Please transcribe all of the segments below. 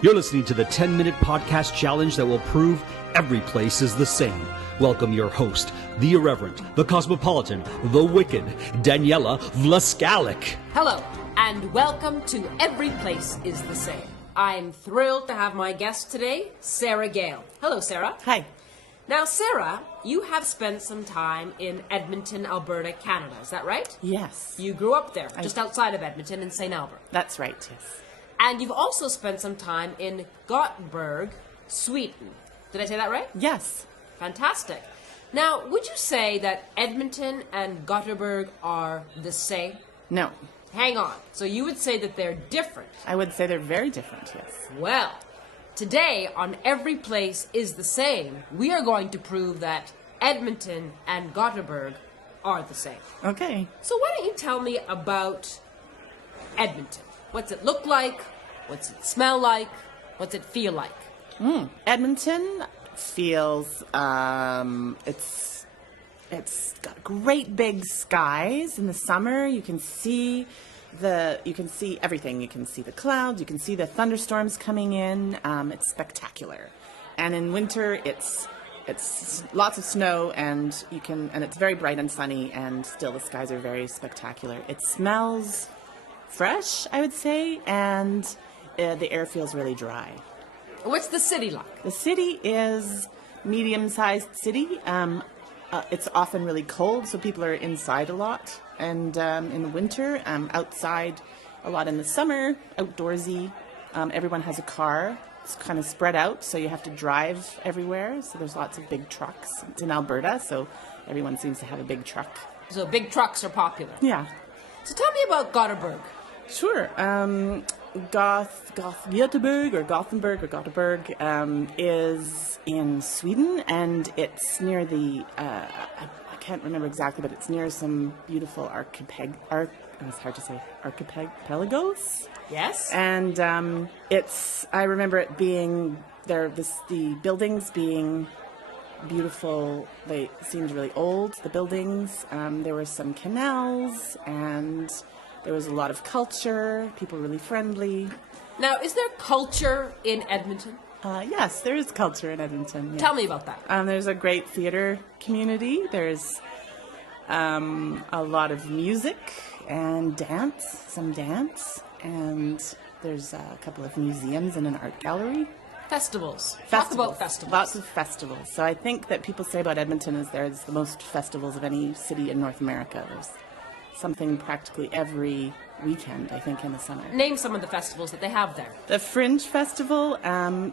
You're listening to the 10-minute podcast challenge that will prove every place is the same. Welcome your host, the irreverent, the cosmopolitan, the wicked, Daniela Vlaskalic. Hello, and welcome to Every Place Is The Same. I'm thrilled to have my guest today, Sarah Gale. Hello, Sarah. Hi. Now, Sarah, you have spent some time in Edmonton, Alberta, Canada. Is that right? Yes. You grew up there, just outside of Edmonton in St. Albert. That's right, yes. And you've also spent some time in Gothenburg, Sweden. Did I say that right? Yes. Fantastic. Now, would you say that Edmonton and Gothenburg are the same? No. Hang on. So you would say that they're different? I would say they're very different, yes. Well, today on Every Place Is The Same, we are going to prove that Edmonton and Gothenburg are the same. Okay. So why don't you tell me about Edmonton? What's it look like? What's it smell like? What's it feel like? Edmonton feels, it's got great big skies in the summer. You can see everything. You can see the clouds. You can see the thunderstorms coming in. It's spectacular. And in winter, it's lots of snow, and it's very bright and sunny, and still the skies are very spectacular. It smells fresh, I would say, and the air feels really dry. What's the city like? The city is medium-sized city. It's often really cold, so people are inside a lot. And in the winter, outside a lot in the summer, outdoorsy. Everyone has a car. It's kind of spread out, so you have to drive everywhere. So there's lots of big trucks. It's in Alberta, so everyone seems to have a big truck. So big trucks are popular. Yeah. So tell me about Gothenburg. Sure. Gothenburg is in Sweden, and it's near the, I can't remember exactly, but it's near some beautiful archipelagos. Yes. And I remember it being there, the buildings being beautiful. They seemed really old, the buildings. There were some canals, and there was a lot of culture, people really friendly. Now, is there culture in Edmonton? Yes, there is culture in Edmonton. Yes. Tell me about that. There's a great theater community. There's a lot of music and dance, and there's a couple of museums and an art gallery. Festivals. Talk about festivals. Lots of festivals. So I think that people say about Edmonton is there's the most festivals of any city in North America. There's something practically every weekend, I think, in the summer. Name some of the festivals that they have there. The Fringe Festival, I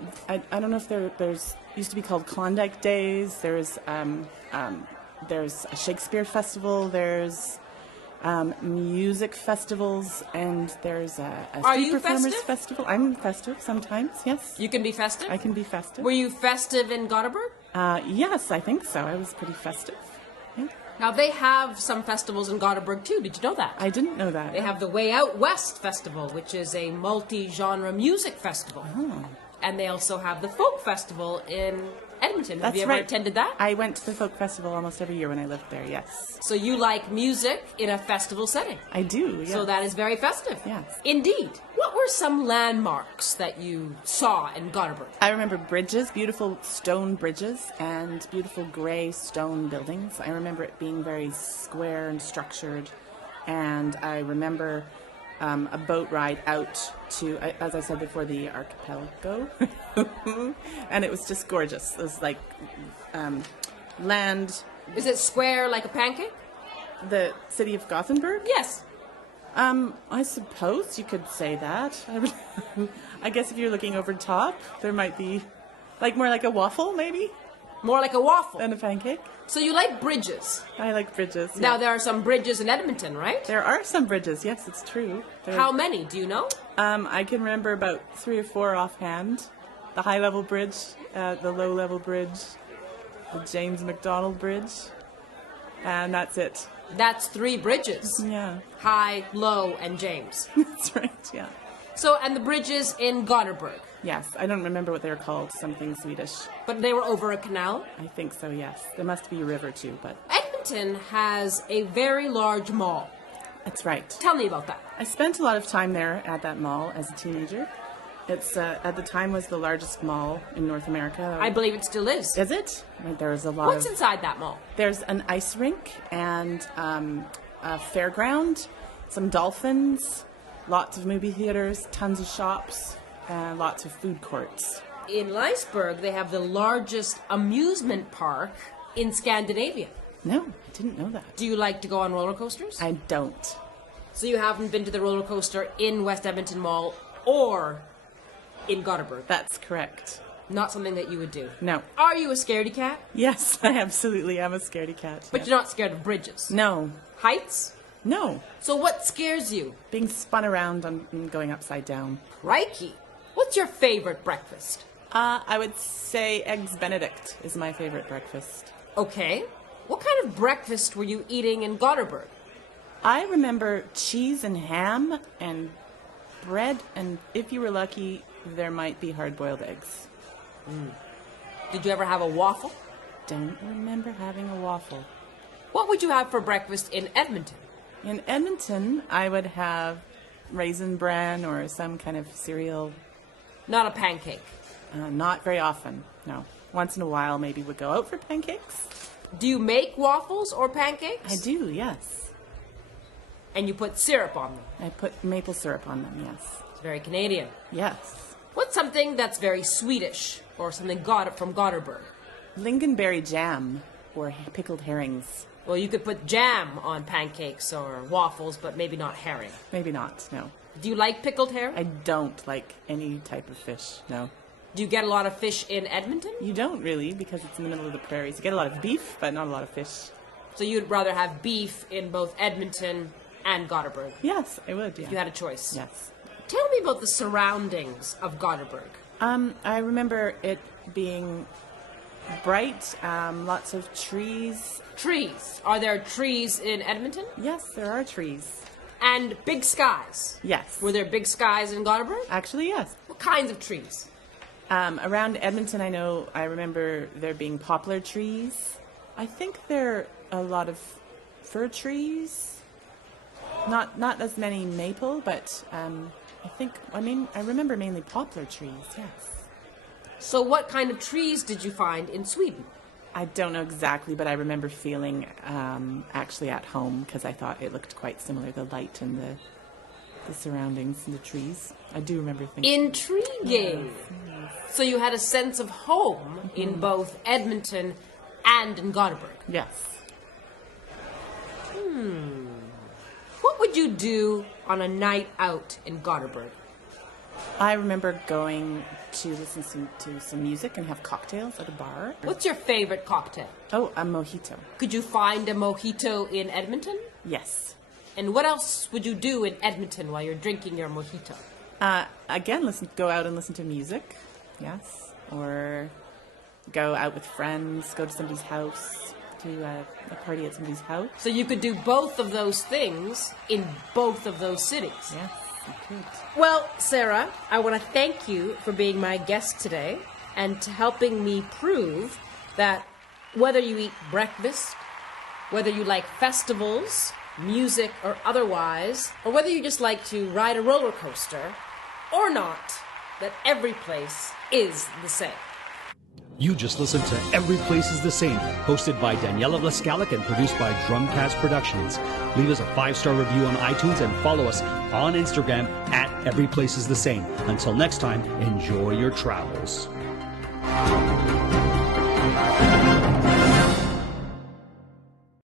don't know if there's used to be called Klondike Days. There's a Shakespeare festival. There's music festivals, and there's a street performers festival. I'm festive sometimes, yes. You can be festive? I can be festive. Were you festive in Gothenburg? Yes, I think so. I was pretty festive. Yeah. Now, they have some festivals in Gothenburg, too. Did you know that? I didn't know that. They have the Way Out West Festival, which is a multi-genre music festival. Oh. And they also have the Folk Festival in Edmonton. Have That's you ever right. attended that? I went to the Folk Festival almost every year when I lived there, yes. So you like music in a festival setting? I do, yes. So that is very festive. Yes. Indeed. What were some landmarks that you saw in Gothenburg? I remember bridges, beautiful stone bridges, and beautiful gray stone buildings. I remember it being very square and structured, and I remember a boat ride out to, as I said before, the archipelago, and it was just gorgeous. It was like land. Is it square like a pancake? The city of Gothenburg? Yes. I suppose you could say that. I guess if you're looking over top, there might be more like a waffle, maybe? More like a waffle. Than a pancake. So you like bridges? I like bridges. Yeah. Now, there are some bridges in Edmonton, right? There are some bridges, yes, it's true. How many, do you know? I can remember about 3 or 4 offhand. The high-level bridge, the low-level bridge, the James McDonald Bridge, and that's it. That's 3 bridges. Yeah. High, low, and James. That's right, yeah. So, and the bridges in Gothenburg? Yes, I don't remember what they're called, something Swedish. But they were over a canal? I think so, yes. There must be a river too, but... Edmonton has a very large mall. That's right. Tell me about that. I spent a lot of time there at that mall as a teenager. It's at the time was the largest mall in North America. I believe it still is. Is it? There's a lot What's inside that mall? There's an ice rink and a fairground, some dolphins, lots of movie theaters, tons of shops, lots of food courts. In Leisberg, they have the largest amusement park in Scandinavia. No, I didn't know that. Do you like to go on roller coasters? I don't. So you haven't been to the roller coaster in West Edmonton Mall or in Gothenburg? That's correct. Not something that you would do? No. Are you a scaredy cat? Yes, I absolutely am a scaredy cat. But you're not scared of bridges? No. Heights? No. So what scares you? Being spun around and going upside down. Crikey. What's your favorite breakfast? I would say Eggs Benedict is my favorite breakfast. Okay. What kind of breakfast were you eating in Gothenburg? I remember cheese and ham and bread, and if you were lucky, there might be hard-boiled eggs. Did you ever have a waffle? Don't remember having a waffle. What would you have for breakfast in Edmonton? In Edmonton, I would have raisin bran or some kind of cereal. Not a pancake. Not very often, no. Once in a while, maybe we'd go out for pancakes. Do you make waffles or pancakes? I do, yes. And you put syrup on them? I put maple syrup on them, yes. It's very Canadian. Yes. What's something that's very Swedish or something from Gothenburg? Lingonberry jam or pickled herrings. Well, you could put jam on pancakes or waffles, but maybe not herring. Maybe not, no. Do you like pickled herring? I don't like any type of fish, no. Do you get a lot of fish in Edmonton? You don't really, because it's in the middle of the prairies. You get a lot of beef, but not a lot of fish. So you'd rather have beef in both Edmonton and Gothenburg? Yes, I would, yeah. If you had a choice? Yes. Tell me about the surroundings of Gothenburg. I remember it being bright, lots of trees. Trees. Are there trees in Edmonton? Yes, there are trees. And big skies. Yes. Were there big skies in Gothenburg? Actually, yes. What kinds of trees? Around Edmonton, I remember there being poplar trees. I think there are a lot of fir trees. Not as many maple, but I remember mainly poplar trees, yes. So what kind of trees did you find in Sweden? I don't know exactly, but I remember feeling actually at home because I thought it looked quite similar, the light and the surroundings and the trees. I do remember thinking. Intriguing. Yes. So you had a sense of home in both Edmonton and in Gothenburg. Yes. What would you do on a night out in Gothenburg? I remember going to listen to some music and have cocktails at a bar. What's your favorite cocktail? Oh, a mojito. Could you find a mojito in Edmonton? Yes. And what else would you do in Edmonton while you're drinking your mojito? Again, go out and listen to music. Yes. Or go out with friends, go to somebody's house, do a party at somebody's house. So you could do both of those things in both of those cities. Yes, you could. Well, Sarah, I want to thank you for being my guest today and to helping me prove that whether you eat breakfast, whether you like festivals, music or otherwise, or whether you just like to ride a roller coaster or not, that every place is the same. You just listened to Every Place Is The Same, hosted by Daniela Vlaskalic and produced by Drumcast Productions. Leave us a 5-star review on iTunes and follow us on Instagram at Every Place Is The Same. Until next time, enjoy your travels.